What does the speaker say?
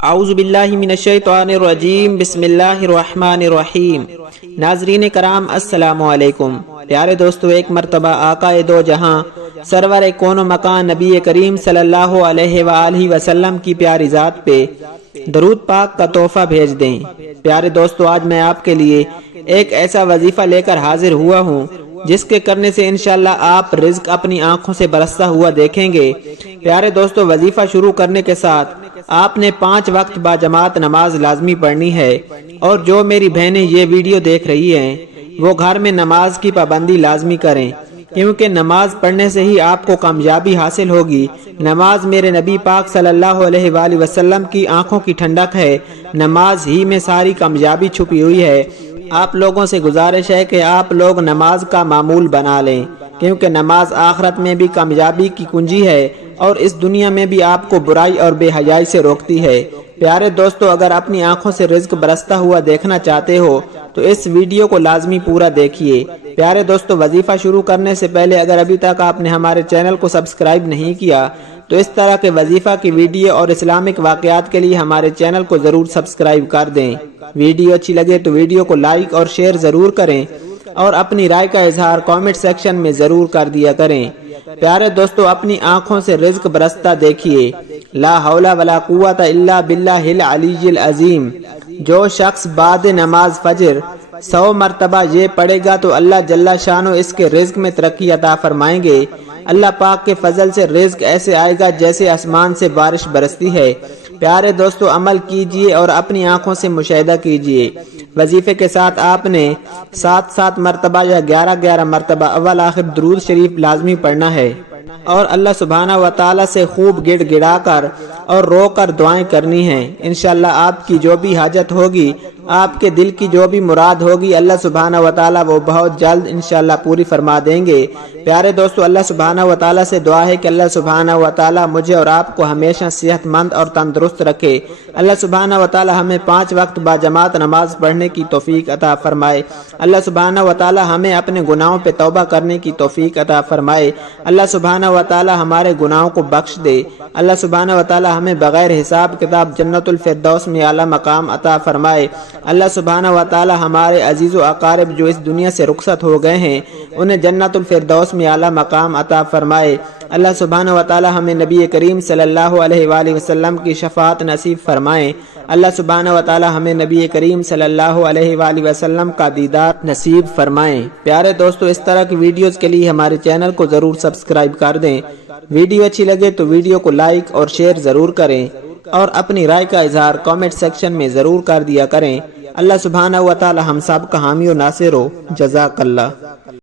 اعوذ باللہ من الشیطان الرجیم بسم اللہ الرحمن الرحیم۔ ناظرین کرام السلام علیکم۔ پیارے دوستو، ایک مرتبہ آقا دو جہاں سرور کون و مکان نبی کریم صلی اللہ علیہ وآلہ وسلم کی پیاری ذات پہ درود پاک کا تحفہ بھیج دیں۔ پیارے دوستو، آج میں آپ کے لیے ایک ایسا وظیفہ لے کر حاضر ہوا ہوں جس کے کرنے سے انشاءاللہ آپ رزق اپنی آنکھوں سے برستا ہوا دیکھیں گے۔ پیارے دوستو، وظیفہ شروع کرنے کے ساتھ آپ نے 5 وقت با جماعت نماز لازمی پڑھنی ہے، اور جو میری بہنیں یہ ویڈیو دیکھ رہی ہیں وہ گھر میں نماز کی پابندی لازمی کریں، کیونکہ نماز پڑھنے سے ہی آپ کو کامیابی حاصل ہوگی۔ نماز میرے نبی پاک صلی اللہ علیہ وآلہ وسلم کی آنکھوں کی ٹھنڈک ہے۔ نماز ہی میں ساری کامیابی چھپی ہوئی ہے۔ آپ لوگوں سے گزارش ہے کہ آپ لوگ نماز کا معمول بنا لیں، کیونکہ نماز آخرت میں بھی کامیابی کی کنجی ہے اور اس دنیا میں بھی آپ کو برائی اور بے حیائی سے روکتی ہے۔ پیارے دوستو، اگر اپنی آنکھوں سے رزق برستا ہوا دیکھنا چاہتے ہو تو اس ویڈیو کو لازمی پورا دیکھیے۔ پیارے دوستو، وظیفہ شروع کرنے سے پہلے اگر ابھی تک آپ نے ہمارے چینل کو سبسکرائب نہیں کیا تو اس طرح کے وظیفہ کی ویڈیو اور اسلامک واقعات کے لیے ہمارے چینل کو ضرور سبسکرائب کر دیں۔ ویڈیو اچھی لگے تو ویڈیو کو لائک اور شیئر ضرور کریں، اور اپنی رائے کا اظہار کامنٹ سیکشن میں ضرور کر دیا کریں۔ پیارے دوستو، اپنی آنکھوں سے رزق برستا دیکھیے۔ لا حول ولا قوت الا باللہ العلی العظیم۔ جو شخص بعد نماز فجر 100 مرتبہ یہ پڑھے گا تو اللہ جل شانہ اس کے رزق میں ترقی عطا فرمائیں گے۔ اللہ پاک کے فضل سے رزق ایسے آئے گا جیسے آسمان سے بارش برستی ہے۔ پیارے دوستو، عمل کیجئے اور اپنی آنکھوں سے مشاہدہ کیجئے۔ وظیفے کے ساتھ آپ نے 7 مرتبہ یا 11 مرتبہ اول آخر درود شریف لازمی پڑھنا ہے، اور اللہ سبحانہ و تعالی سے خوب گڑ گڑا کر اور رو کر دعائیں کرنی ہیں۔ انشاءاللہ آپ کی جو بھی حاجت ہوگی، آپ کے دل کی جو بھی مراد ہوگی، اللہ سبحانہ و تعالی وہ بہت جلد انشاءاللہ پوری فرما دیں گے۔ پیارے دوستو، اللہ سبحانہ و تعالی سے دعا ہے کہ اللہ سبحانہ و تعالی مجھے اور آپ کو ہمیشہ صحت مند اور تندرست رکھے۔ اللہ سبحانہ و تعالی ہمیں 5 وقت با جماعت نماز پڑھنے کی توفیق عطا فرمائے۔ اللہ سبحانہ و تعالی ہمیں اپنے گناہوں پہ توبہ کرنے کی توفیق عطا فرمائے۔ اللہ سبحانہ و تعالی ہمارے گناہوں کو بخش دے۔ اللہ سبحانہ و تعالی ہمیں بغیر حساب کتاب جنت الفردوس میں اعلیٰ مقام عطا فرمائے۔ اللہ سبحانہ و تعالی ہمارے عزیز و اقارب جو اس دنیا سے رخصت ہو گئے ہیں انہیں جنت الفردوس میں اعلیٰ مقام عطا فرمائے۔ اللہ سبحانہ و تعالی ہمیں نبی کریم صلی اللہ علیہ وآلہ وسلم کی شفاعت نصیب فرمائے۔ اللہ سبحانہ و تعالی ہمیں نبی کریم صلی اللہ علیہ وآلہ وسلم کا دیدار نصیب فرمائے۔ پیارے دوستو، اس طرح کی ویڈیوز کے لیے ہمارے چینل کو ضرور سبسکرائب کر دیں۔ ویڈیو اچھی لگے تو ویڈیو کو لائک اور شیئر ضرور کریں، اور اپنی رائے کا اظہار کامنٹ سیکشن میں ضرور کر دیا کریں۔ اللہ سبحانہ و تعالی ہم سب کا حامی و ناصر ہو۔ جزاک اللہ۔